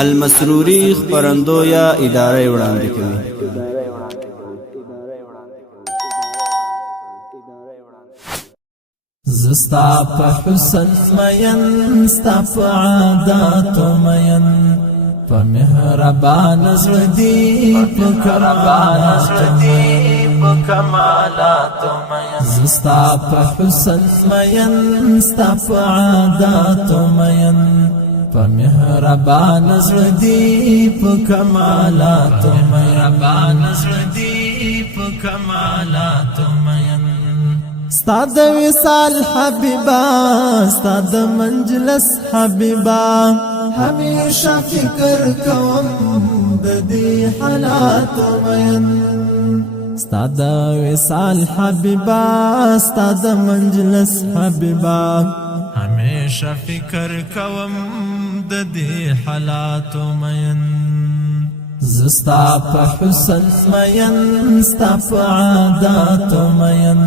المسروري خبرندو یا اداره وړاندې کوي. زستا په حسن مین ستا په عاداتو مین په مهربان زړه دې په کمالاتو په کمالاتو مین زستا په حسن مین ستا په عاداتو مین په مهربان زړه دې په کمالاتو مهربان زړه دې په کمالاتو مین ستا د وصال حبیبا ستا د منجلس حبیبا همیشه فکر کوم د دې حالاتو مین ستا د وصال حبیبا ستا د منجلس حبیبا همیشه فکر کوم د دې حالاتو مین زستا په حسن مین ستا په عاداتو مین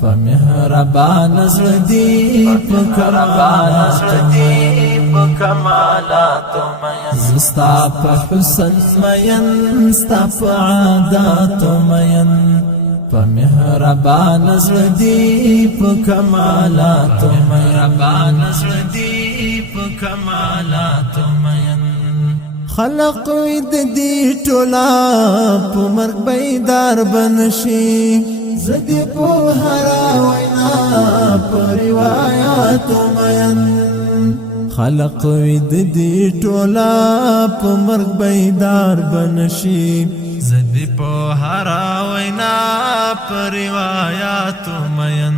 په مهربان زړه دې په کمالاتو په کمالاتو مین زستا په حسن مین ستا په عاداتو مین په مهربان زړه دې په کمالاتو مهربان زړه دې په کمالاتو مین خلق وید دې ټولا په مرګ بیدار بنشي زدی په هرا وینا په روایاتو مین خلق وید دې ټولا په مرګ بیدار بنشي زدی په هرا وینا په روایاتو مین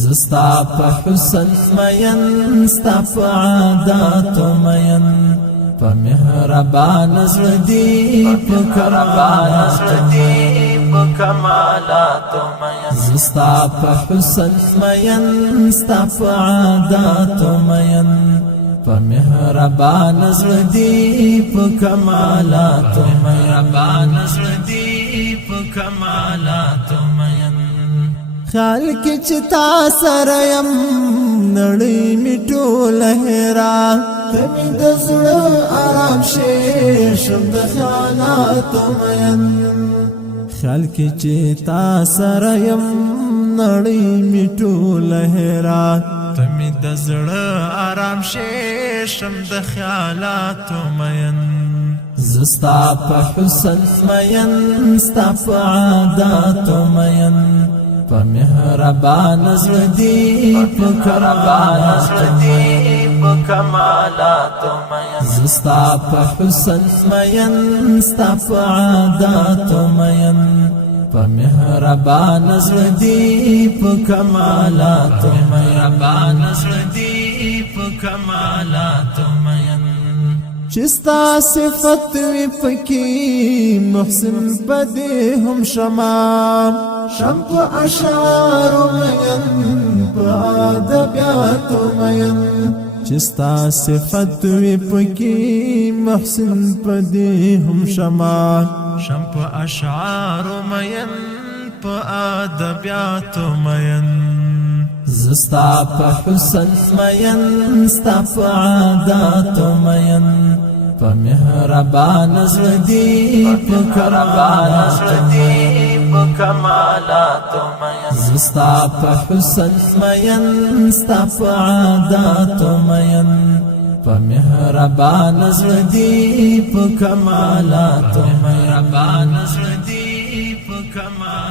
زستا په حسن مین ستا په عاداتو مین په مهربان زړه دې په کمالاتو په کمالاتو مین زستا په حسن مین ستا په عاداتو مین په مهربان زړه دې په کمالاتو مهربان زړه دې په کمالاتو مین خیال کې چې تا سره یم نړۍ می ټوله هېرا ته مې د زړه آرام شي شم د خیالاتو مین خیال کې چې تا سره یم نړۍ می ټوله هېرا ته مې د زړه آرام شي شم د خیالاتو مین زستا په حسن مین ستا په عاداتو مین په مهربان زړه دې په کمالاتو په کمالاتو مین زستا په حسن مین ستا په عاداتو مین په مهربان زړه دې په کمالاتو مهربان زړه دې په کمالاتو مین چستا صفت وی پکې محسن پدې هم شم په اشعارو مین په ادبیاتو مین چستا صفت وی پکې محسن پدې هم شم په اشعارو مین په ادبیاتو مین زستا په حسن مین ستا په عاداتو مین په مهربان زړه دې په کمالاتو په کمالاتو مین زستا په حسن مین ستا په عاداتو مین په مهربان زړه دې په کمالاتو مهربان زړه دې په کمالاتو